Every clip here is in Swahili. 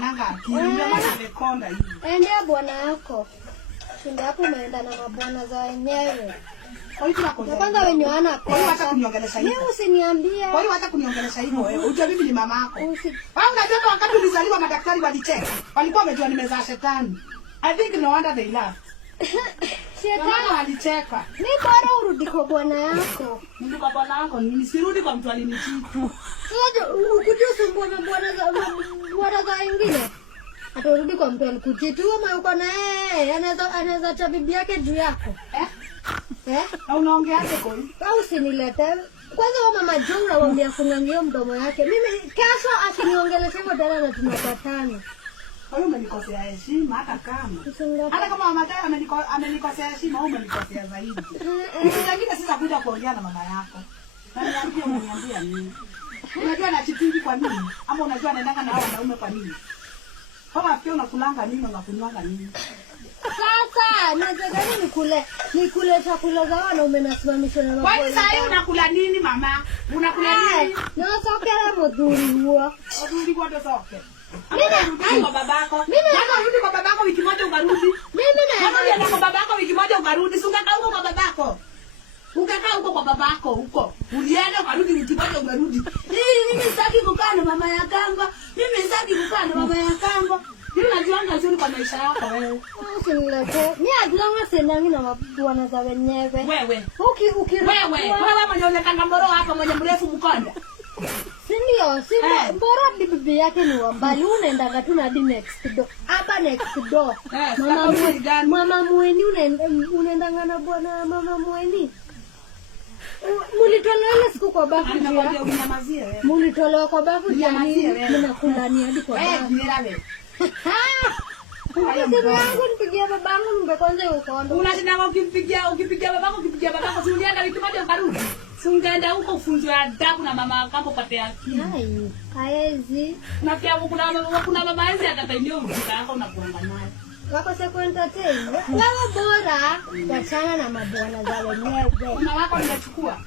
nanga akili ndio maana amekonda hivi. Endea bwana yako. Shinda hapo umeenda na mabwana za wenyewe. Kwa hiyo tunakosa. Kwanza wenye wana kwa hiyo hata kuniongelesha hivi. Mimi usiniambie. Kwa hiyo hata kuniongelesha hivyo wewe. Unajua mimi ni mama yako. Wewe unajua wakati ulizaliwa madaktari walicheka. Walikuwa wamejua nimezaa shetani. I think no wonder they laugh. Shetani walicheka. Ni bora urudi kwa bwana yako. Ndio kwa bwana yako, mimi sirudi kwa mtu alinichiti. Sio ukujua na bwana za wengine. Atarudi kwa mtu alikuchiti wewe uko na yeye, anaweza cha bibi yake juu yako. Au unaongeaje kwa hiyo? Au usinilete. Kwanza wewe mama Jura waambia fungangia mdomo yake. Mimi kesho akiniongelesha hivyo dada na tunapatana. Kwa hiyo umenikosea heshima hata kama mama Taya amenikosea heshima au umenikosea zaidi. Nikitaka sasa kuja kuongea na mama yako. Na niambia nini? Unajua anachipingi kwa nini? Ama unajua anaendanga na wanaume kwa nini? Kama pia unakulanga nini unakunywanga nini? Sasa nataka nikule chakula za wanaume na simamisho na mabwana. Kwani sasa unakula nini mama? Unakula nini? Na sokera mzuri huo. Mzuri kwa ndo sokera. Mimi kwa babako. Mimi kwa babako wiki moja ukarudi. Mimi na kwa babako wiki moja ukarudi. Ungekaa huko kwa babako. Ungekaa huko kwa babako huko. Ulienda ukarudi wiki moja ukarudi. Mimi sitaki kukaa na mama ya Kamba. Mimi sitaki kukaa na mama ya Kamba. Mimi najuanga nzuri kwa maisha yako wewe. Usinilete. Mimi ajuanga sendangi na mabwana za wenyewe. Wewe. Wewe mwenye unatanga mboro hapa mwenye mrefu mkonda. Sindio, mbora bibi yake ni wambali, unaendanga tu na hadi next door. Hapa next door. Mama Mweni unaendanga na bwana mama Mweni. Mulitolewa ile siku kwa bafu ya. Mulitolewa kwa bafu ya nini? Mnakundania hadi kwa bafu. Simu yangu nipigia babangu mngekwanza ukaondoka. Unashinda ukipigia babako si ulienda wiki moja ukarudi. Sungaenda huko ufunzwe adabu na mama Kambo pate akili. Haezi. Na pia kuna mama hizi atataindio ujika yako unakuanga naye. Wako se entertain. Wewe bora wachana na mabwana za wenyewe. Kuna wako nimechukua.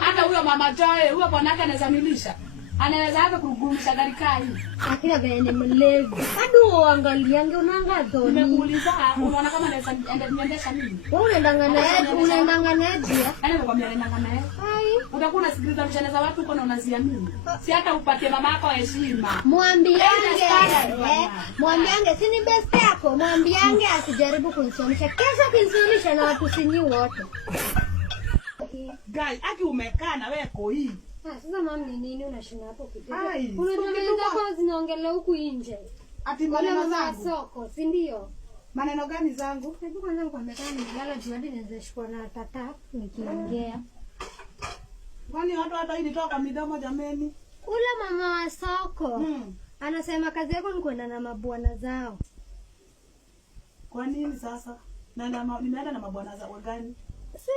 Hata huyo mama Joy, huyo bwanake anaweza nilisha. Anaweza hata kugumisha gari kai. Akina vile ni mlevi. Hadi uangaliange unaangaza. Nimekuuliza unaona kama anaweza niendesha mimi. Wewe unaendanga naye dia. Nimekwambia unaendanga naye. Utakuwa unasikiliza mshana za watu uko na unaziamini. Si hata upatie mama yako heshima. Mwambiange si ni best yako. Mwambiange asijaribu kunisomesha. Kesho kinisomesha na watu sinyi wote. Guy, aki umekaa na wewe koi. Sasa mama ni nini unashinda hapo kidogo? Unaniambia kwa zinaongelea huku nje. Ati maneno zangu soko, si ndio? Maneno gani zangu? Hebu kwanza nikwambia kama nilala juu hadi naweza shikwa na tata nikiongea. Kwani watu hii nitoka midomo jameni? Ule mama wa soko. Anasema kazi yako ni kwenda na mabwana zao. Kwa nini sasa? Nimeenda na mabwana zao gani? Sisi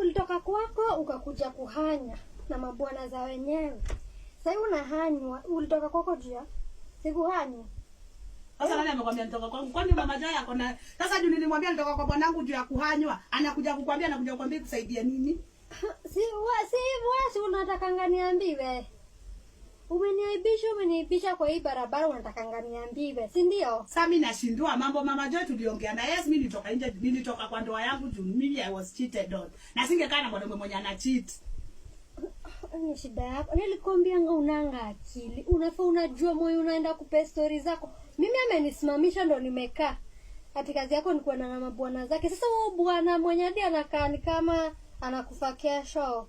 ulitoka kwako ukakuja kuhanya na mabwana za wenyewe. Sasa unahanywa, ulitoka kwako juu. Sikuhanywa. Sasa nani amekwambia nitoka kwangu? Kwani mama Jaya yako na sasa juu nilimwambia nitoka kwa bwanangu juu ya kuhanywa, anakuja kukwambia kusaidia nini? Si unataka nganiambiwe. Umeniaibisha kwa hii barabara unataka nganiambiwe, si ndio? Sasa mimi nashindwa mambo mama Joy tuliongea na yes mimi nilitoka kwa ndoa yangu juu mimi I was cheated on. Na singekaa na mwanaume mwenye ana cheat. Ni shida yako. Nilikwambianga unanga akili. Unafaa unajua moyo unaenda kupe story zako. Mimi amenisimamisha ndo nimekaa. Ati kazi yako ni kwenda na mabwana zake. Sasa huo bwana mwenye hadi anakaa ni kama anakufa kesho.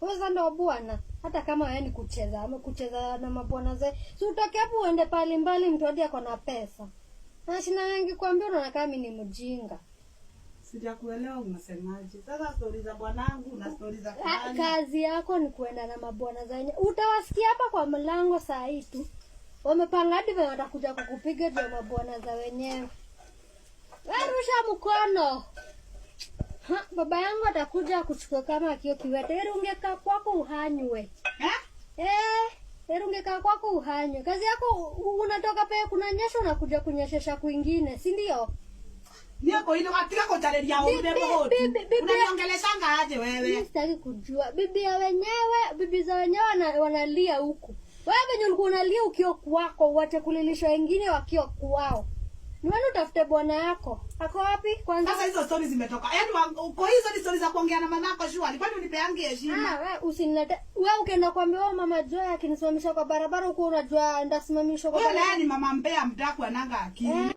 Wewe ndo bwana. Hata kama wewe ni kucheza na mabwana zake. Si utoke hapo uende pale mbali mtu hadi ako na pesa. Na shina wengi kuambia unaona kama mimi ni mjinga. Sijakuelewa unasemaje. Sasa stories za bwanangu na stories za fulani. Kazi yako ni kuenda na mabwana zake. Utawasikia hapa kwa mlango saa hii tu. Wamepanga hadi watakuja kukupiga juu mabwana za wenyewe. Rusha mkono. Baba yangu atakuja kuchukua kama akio kiwete. Ungekaa kwako uhanywe. Ungekaa kwako uhanywe. Kazi yako unatoka pale kunanyesha unakuja kunyeshesha kwingine, si ndio? Niko ile katika kotareria ombe bodi. Unaniongeleshanga aje wewe? Sitaki kujua. Bibi za wenyewe wanalia huku. Wewe venye ulikuwa unalia ukiwa kwako, uache kulilisha wengine wakiwa kwao. Ni wewe utafute bwana yako. Ako wapi kwanza? Sasa hizo stories zimetoka. Yaani uko hizo ni stories za kuongea na mamako shwari. Kwani unipeangi heshima? Wewe usinilete. Wewe ukaenda kuambia mama Joy akinisimamisha kwa barabara huko unajua ndasimamishwa kwa barabara. Wewe ni mama mbea mdaku ananga akili.